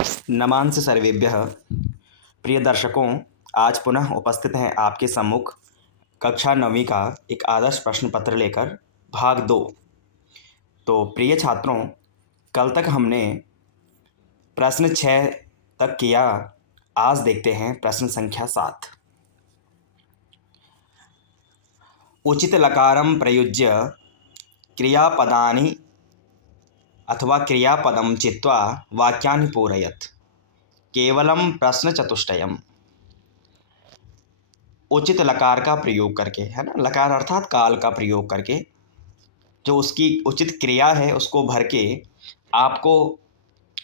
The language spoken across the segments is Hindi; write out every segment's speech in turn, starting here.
नमांसि सर्वेभ्यः। प्रिय दर्शकों, आज पुनः उपस्थित हैं आपके सम्मुख कक्षा 9वीं का एक आदर्श प्रश्न पत्र लेकर भाग 2। तो प्रिय छात्रों, कल तक हमने प्रश्न 6 तक किया। आज देखते हैं प्रश्न संख्या 7। उचित लकारं प्रयुज्य क्रियापदानि अथवा क्रियापदं चित्वा वाक्यानि पूरयत्। केवलम प्रश्नचतुष्टयम्। उचित लकार का प्रयोग करके, है ना, लकार अर्थात काल का प्रयोग करके जो उसकी उचित क्रिया है उसको भर के आपको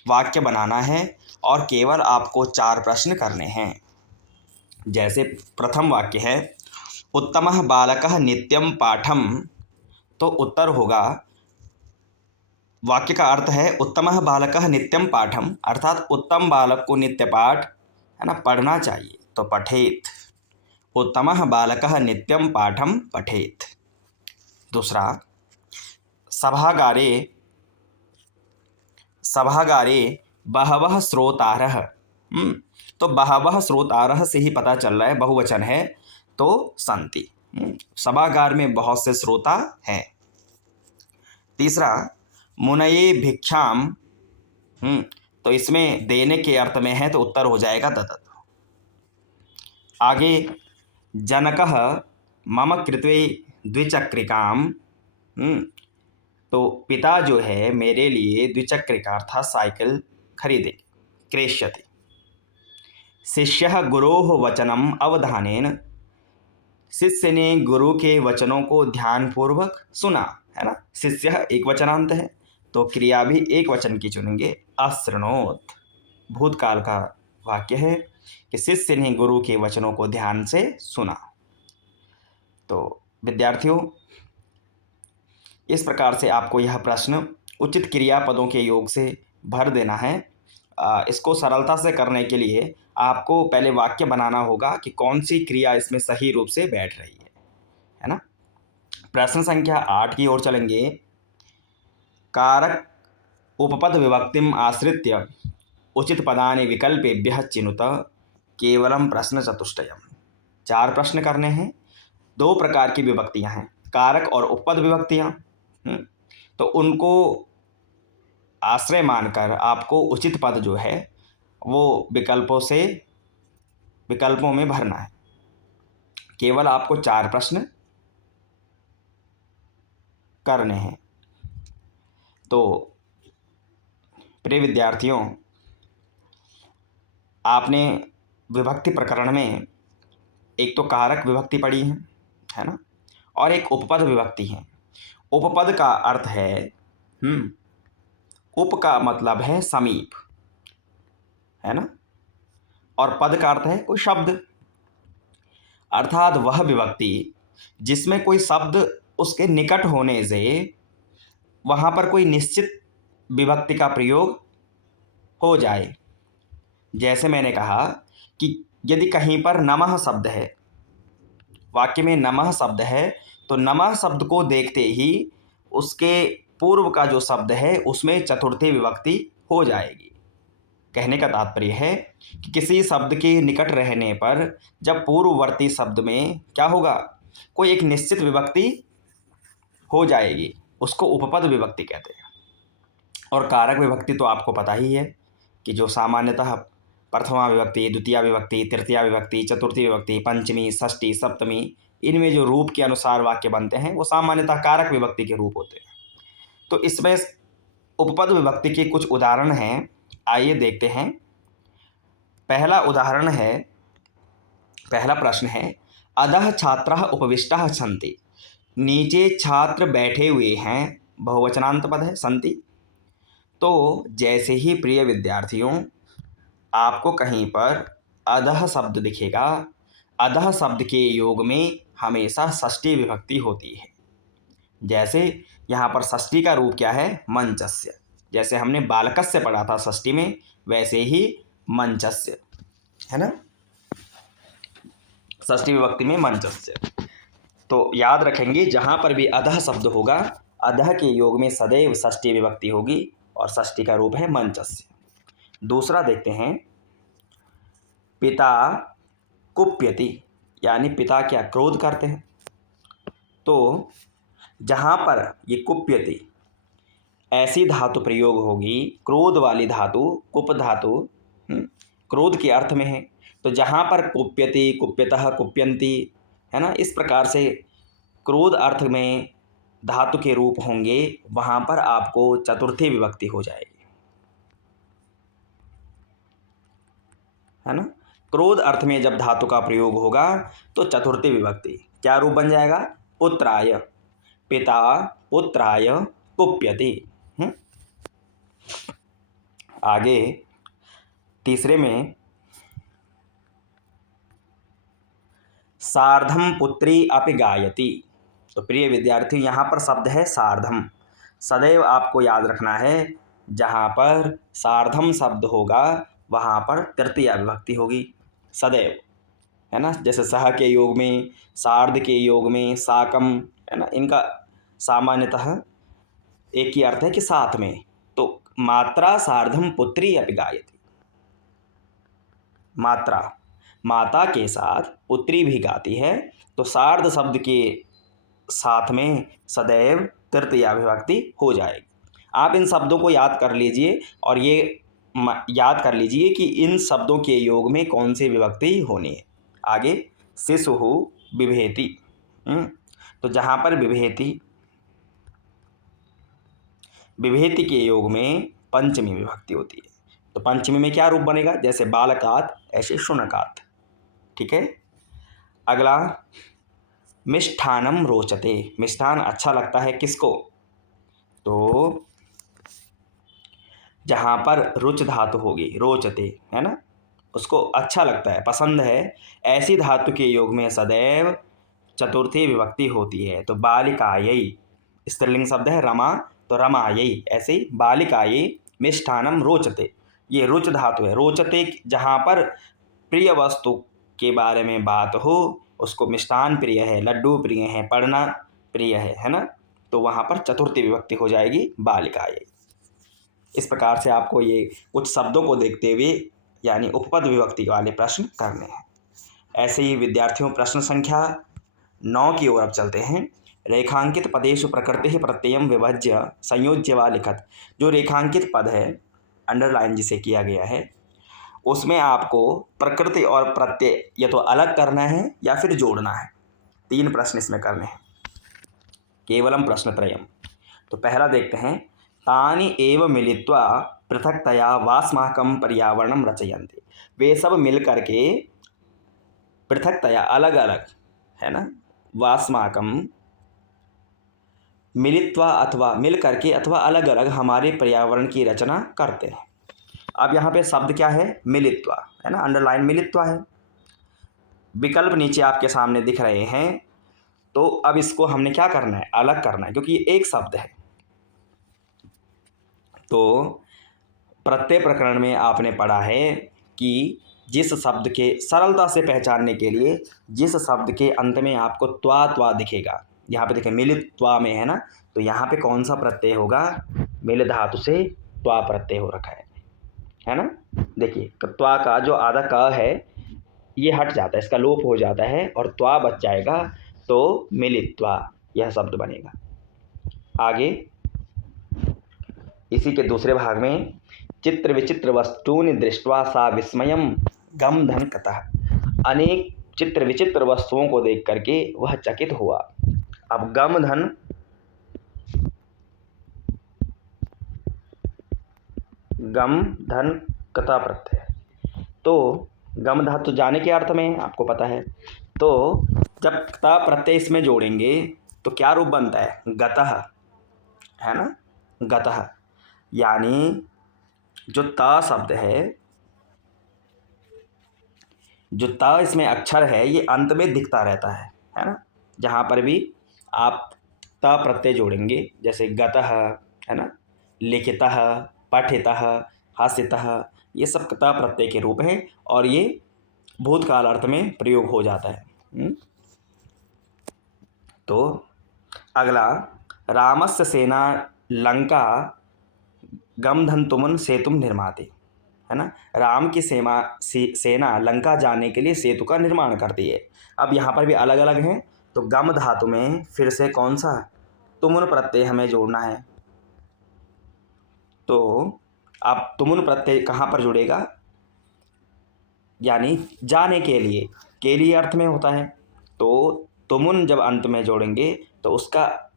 वाक्य बनाना है और केवल आपको 4 प्रश्न करने हैं। जैसे प्रथम वाक्य है उत्तमः बालकः नित्यं पाठं, तो उत्तर होगा, वाक्य का अर्थ है उत्तमः बालकः नित्यं पाठं, अर्थात उत्तम बालक को नित्य पाठ, है ना, पढ़ना चाहिए, तो पठेत। उत्तमः बालकः नित्यं पाठं पठेत। दूसरा, सभागारे सभागारे बहवः श्रोतारः। तो बहवः श्रोतारः से ही पता चल रहा है बहुवचन है, तो सन्ति। सभागार में बहुत से श्रोता हैं। तीसरा, मुनये भिक्षाम, तो इसमें देने के अर्थ में है, तो उत्तर हो जाएगा ददत्। आगे, जनकः मम कृते द्विचक्रिकाम, तो पिता जो है मेरे लिए द्विचक्रिका अर्थात साइकिल खरीदे, क्रेष्यति। शिष्यः गुरोः वचनम अवधानेन, शिष्य ने गुरु के वचनों को ध्यानपूर्वक सुना, है ना। शिष्य एक वचनांत है, तो क्रिया भी एक वचन की चुनेंगे, अशृणोत। भूतकाल का वाक्य है कि शिष्य ने गुरु के वचनों को ध्यान से सुना। तो विद्यार्थियों, इस प्रकार से आपको यह प्रश्न उचित क्रियापदों के योग से भर देना है। इसको सरलता से करने के लिए आपको पहले वाक्य बनाना होगा कि कौन सी क्रिया इसमें सही रूप से बैठ रही है ना। प्रश्न संख्या 8 की ओर चलेंगे। कारक उपपद विभक्तिम आश्रित्य उचित पदानि विकल्पेभ्यः चिनुत केवलम प्रश्न चतुष्टयम्। 4 प्रश्न करने हैं। 2 प्रकार की विभक्तियां हैं, कारक और उपपद विभक्तियां। तो उनको आश्रय मानकर आपको उचित पद जो है वो विकल्पों में भरना है। केवल आपको 4 प्रश्न करने हैं। तो प्रिय विद्यार्थियों, आपने विभक्ति प्रकरण में एक तो कारक विभक्ति पढ़ी है ना, और एक उपपद विभक्ति है। उपपद का अर्थ है उप का मतलब है समीप, है ना, और पद का अर्थ है कोई शब्द, अर्थात वह विभक्ति जिसमें कोई शब्द उसके निकट होने से वहाँ पर कोई निश्चित विभक्ति का प्रयोग हो जाए। जैसे मैंने कहा कि यदि कहीं पर नमः शब्द है, वाक्य में नमः शब्द है, तो नमः शब्द को देखते ही उसके पूर्व का जो शब्द है उसमें चतुर्थी विभक्ति हो जाएगी। कहने का तात्पर्य है कि किसी शब्द के निकट रहने पर जब पूर्ववर्ती शब्द में क्या होगा, कोई एक निश्चित विभक्ति हो जाएगी, उसको उपपद विभक्ति कहते हैं। और कारक विभक्ति तो आपको पता ही है कि जो सामान्यतः प्रथमा विभक्ति, द्वितीय विभक्ति, तृतीया विभक्ति, चतुर्थी विभक्ति, पंचमी, षष्ठी, सप्तमी, इनमें जो रूप के अनुसार वाक्य बनते हैं वो सामान्यतः कारक विभक्ति के रूप होते हैं। तो इसमें उपपद विभक्ति के कुछ उदाहरण हैं, आइए देखते हैं। पहला प्रश्न है अधः छात्रः उपविष्टः सन्ति, नीचे छात्र बैठे हुए हैं, बहुवचनांत पद है सन्ति। तो जैसे ही प्रिय विद्यार्थियों आपको कहीं पर अधः शब्द दिखेगा, अधः शब्द के योग में हमेशा षष्ठी विभक्ति होती है। जैसे यहाँ पर षष्ठी का रूप क्या है, मंचस्य। जैसे हमने बालकस्य पढ़ा था षष्ठी में, वैसे ही मंचस्य, है ना, षष्ठी विभक्ति में मंचस्य। तो याद रखेंगे जहाँ पर भी अधः शब्द होगा, अधः के योग में सदैव षष्ठी विभक्ति होगी और षष्ठी का रूप है मंचस्य। दूसरा देखते हैं, पिता कुप्यति, यानी पिता क्या क्रोध करते हैं। तो जहाँ पर ये कुप्यति ऐसी धातु प्रयोग होगी, क्रोध वाली धातु, कुप धातु क्रोध के अर्थ में है। तो जहाँ पर कुप्यति, कुप्यतः, कुप्यंती, है ना, इस प्रकार से क्रोध अर्थ में धातु के रूप होंगे, वहाँ पर आपको चतुर्थी विभक्ति हो जाएगी, है ना। क्रोध अर्थ में जब धातु का प्रयोग होगा तो चतुर्थी विभक्ति क्या रूप बन जाएगा, पुत्राय, पिता पुत्राय कुप्यति। आगे तीसरे में, सार्धम पुत्री अपि गायति। तो प्रिय विद्यार्थी, यहाँ पर शब्द है सार्धम। सदैव आपको याद रखना है, जहाँ पर सार्धम शब्द होगा वहाँ पर तृतीया विभक्ति होगी सदैव, है ना। जैसे सह के योग में, सार्ध के योग में, साकम, है ना, इनका सामान्यतः एक ही अर्थ है कि साथ में। तो मात्रा सार्धम पुत्री अपि गायति, मात्रा माता के साथ पुत्री भी गाती है, तो सार्ध शब्द के साथ में सदैव तृतीया विभक्ति हो जाएगी। आप इन शब्दों को याद कर लीजिए और ये याद कर लीजिए कि इन शब्दों के योग में कौन सी विभक्ति होनी है। आगे, शिशु बिभेति। तो जहाँ पर बिभेति, विभेति के योग में पंचमी विभक्ति होती है। तो पंचमी में क्या रूप बनेगा, जैसे बालकात ऐसे शुनकात। ठीक है। अगला, मिष्ठानम रोचते। मिष्ठान अच्छा लगता है किसको, तो जहाँ पर रुच धातु होगी, रोचते, है ना, उसको अच्छा लगता है, पसंद है, ऐसी धातु के योग में सदैव चतुर्थी विभक्ति होती है। तो बालिकायै, स्त्रीलिंग शब्द है रमा, तो रमायै, ऐसे ही बालिकायै मिष्ठानम रोचते, ये रुच धातु है। रोचते जहाँ पर प्रिय वस्तु के बारे में बात हो, उसको मिष्ठान प्रिय है, लड्डू प्रिय है, पढ़ना प्रिय है ना, तो वहाँ पर चतुर्थी विभक्ति हो जाएगी बालिकायै। इस प्रकार से आपको ये कुछ शब्दों को देखते हुए यानी उपपद विभक्ति वाले प्रश्न करने हैं। ऐसे ही विद्यार्थियों, प्रश्न संख्या 9 की ओर अब चलते हैं। रेखांकित पदेषु प्रकृति प्रत्ययम विभज्य संयोज्य वा लिखत। जो रेखांकित पद है, अंडरलाइन जिसे किया गया है, उसमें आपको प्रकृति और प्रत्यय या तो अलग करना है या फिर जोड़ना है। 3 प्रश्न इसमें करने हैं, केवलम प्रश्नत्रयम। तो पहला देखते हैं, तानि एव मिलित्वा पृथक्तया वास्माकं पर्यावरणं रचयन्ति। वे सब मिल करके पृथक्तया, अलग अलग, है ना, वास्माकं मिलित्वा अथवा मिल करके अथवा अलग अलग हमारे पर्यावरण की रचना करते हैं। अब यहाँ पे शब्द क्या है, मिलित्वा, है ना, अंडरलाइन मिलित्वा है। विकल्प नीचे आपके सामने दिख रहे हैं। तो अब इसको हमने क्या करना है, अलग करना है, क्योंकि ये एक शब्द है। तो प्रत्यय प्रकरण में आपने पढ़ा है कि जिस शब्द के सरलता से पहचानने के लिए जिस शब्द के अंत में आपको त्वा दिखेगा, यहाँ पे देखिए मिलित्वा में है ना, तो यहाँ पे कौन सा प्रत्यय होगा, मिल धातु से त्वा प्रत्यय हो रखा है ना। देखिए त्वा का जो आधा क है ये हट जाता है, इसका लोप हो जाता है और त्वा बच जाएगा, तो मिलित्वा यह शब्द बनेगा। आगे इसी के दूसरे भाग में, चित्र विचित्र वस्तूनि दृष्ट्वा सा विस्मयम गम धन कतः। अनेक चित्र विचित्र वस्तुओं को देख करके वह चकित हुआ। अब गम धन, गम धन कथा प्रत्यय, तो गम धातु जाने के अर्थ में आपको पता है। तो जब कथा प्रत्यय इसमें जोड़ेंगे तो क्या रूप बनता है, गतः, है ना, गतः, यानी जो ता शब्द है, जो ता इसमें अक्षर है, ये अंत में दिखता रहता है ना। जहाँ पर भी आप ता प्रत्यय जोड़ेंगे, जैसे गतः, है ना, लिखितः, पठितः, हास्यतः, ये सब ता प्रत्यय के रूप हैं और ये भूतकाल अर्थ में प्रयोग हो जाता है। तो अगला, रामस्य सेना लंका गमधन तुमन सेतुम निर्माति। है ना। राम की सेना लंका जाने के लिए सेतु का निर्माण करती है। अब यहाँ पर भी अलग अलग हैं, तो गम धातु में फिर से कौन सा तुमुन प्रत्यय हमें जोड़ना है। तो अब तुमुन प्रत्यय कहाँ पर जुड़ेगा, यानी जाने के लिए अर्थ में होता है। तो तुमुन जब अंत में जोड़ेंगे तो उसका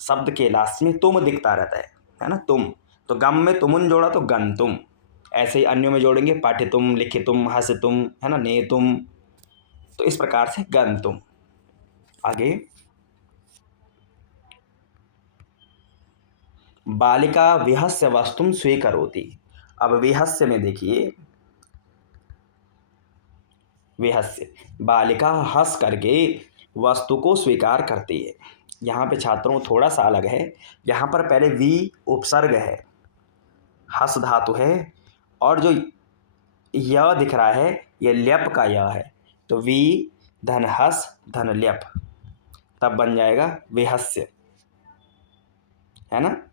शब्द के लास्ट में तुम दिखता रहता है ना, तुम। तो गम में तुमुन जोड़ा तो गन तुम। ऐसे ही अन्यों में जोड़ेंगे पाठितुम, लिखितुम, हसितुम, है ना, नेतुम। तो इस प्रकार से गन तुम। आगे बालिका विहस्य वस्तुम स्वीकरोति। अब विहस्य में देखिए, विहस्य बालिका हंस करके वस्तु को स्वीकार करती है। यहाँ पे छात्रों थोड़ा सा अलग है, यहाँ पर पहले वी उपसर्ग है, हस धातु है, और जो य दिख रहा है ये ल्यप का य है। तो वी धन हस धन ल्यप, तब बन जाएगा विहस्य, है ना,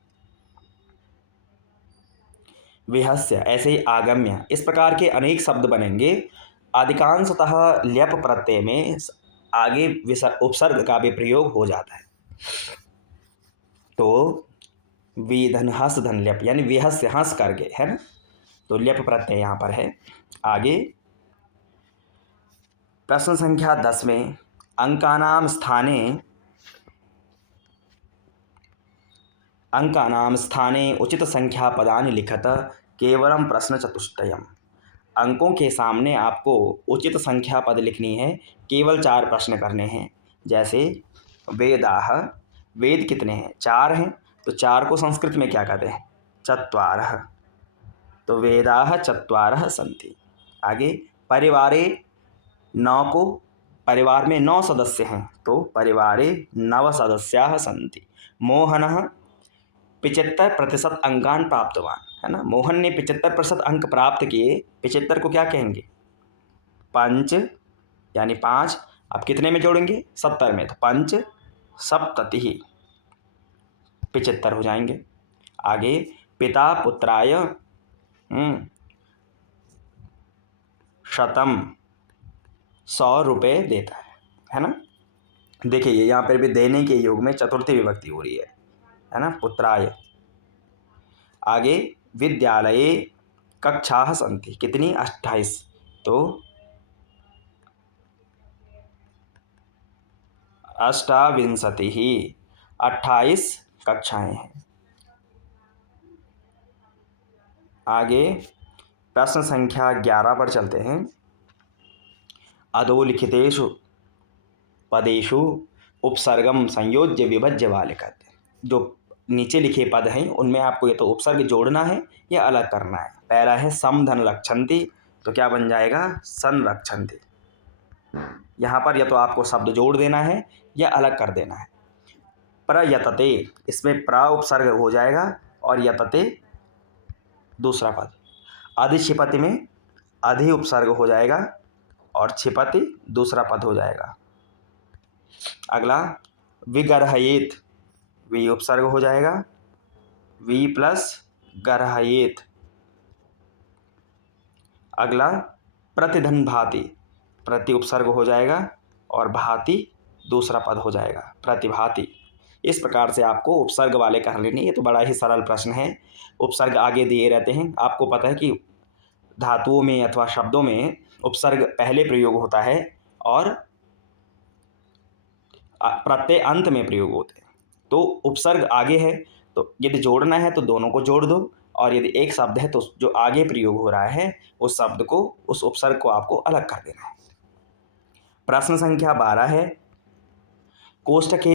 विहस्य। ऐसे ही आगम्य, इस प्रकार के अनेक शब्द बनेंगे। अधिकांशतः ल्यप प्रत्यय में आगे उपसर्ग का भी प्रयोग हो जाता है। तो वी धन हस धन ल्यप, यानी विहस्य, हंस करके, है ना। तो ल्यप प्रत्यय यहाँ पर है। आगे प्रश्न संख्या 10 में अंकानां स्थाने उचित संख्या पदानि लिखत केवलम प्रश्न चतुष्टयम। अंकों के सामने आपको उचित संख्या पद लिखनी है, केवल 4 प्रश्न करने हैं। जैसे वेदाः, वेद कितने हैं, 4 हैं, तो 4 को संस्कृत में क्या कहते हैं, चत्वारः। तो वेदाः चत्वारः सन्ति। आगे परिवारे 9 को, परिवार में 9 सदस्य हैं, तो परिवारे 9 सदस्याः सन्ति। मोहनः 75% अंकान प्राप्तवान, है ना। मोहन ने 75% अंक प्राप्त किए। 75 को क्या कहेंगे, पंच, यानी 5। अब कितने में जोड़ेंगे, 70 में, तो पंच सप्तति 75 हो जाएंगे। आगे पिता पुत्राय 100 रुपये देता है ना। देखिए यहाँ पर भी देने के योग में चतुर्थी विभक्ति हो रही है ना, पुत्राय। आगे विद्यालये कक्षाः सन्ति, कितनी, 28, तो 28 कक्षाएं हैं। आगे प्रश्न संख्या 11 पर चलते हैं। अधोलिखितेषु पदेषु उपसर्गम संयोज्य विभज्य वा लिखत। जो नीचे लिखे पद हैं उनमें आपको ये तो उपसर्ग जोड़ना है या अलग करना है। पहला है सम धन रक्षन्ति, तो क्या बन जाएगा, सन रक्षन्ति। यहाँ पर या तो आपको शब्द जोड़ देना है या अलग कर देना है। प्रयतते, इसमें प्र उपसर्ग हो जाएगा और यतते दूसरा पद। अधिक्षिपति में अधि उपसर्ग हो जाएगा और क्षिपति दूसरा पद हो जाएगा। अगला विगर्हयेत, वी उपसर्ग हो जाएगा, वी प्लस गर्हयेत। अगला प्रतिधन भाति, प्रति उपसर्ग हो जाएगा और भाति दूसरा पद हो जाएगा, प्रतिभाति। इस प्रकार से आपको उपसर्ग वाले कर लेने। ये तो बड़ा ही सरल प्रश्न है। उपसर्ग आगे दिए रहते हैं। आपको पता है कि धातुओं में अथवा शब्दों में उपसर्ग पहले प्रयोग होता है और प्रत्यय अंत में प्रयोग होते हैं। तो उपसर्ग आगे है, तो यदि जोड़ना है तो दोनों को जोड़ दो, और यदि एक शब्द है तो जो आगे प्रयोग हो रहा है उस शब्द को, उस उपसर्ग को आपको अलग कर देना है। प्रश्न संख्या 12 है, कोष्ठक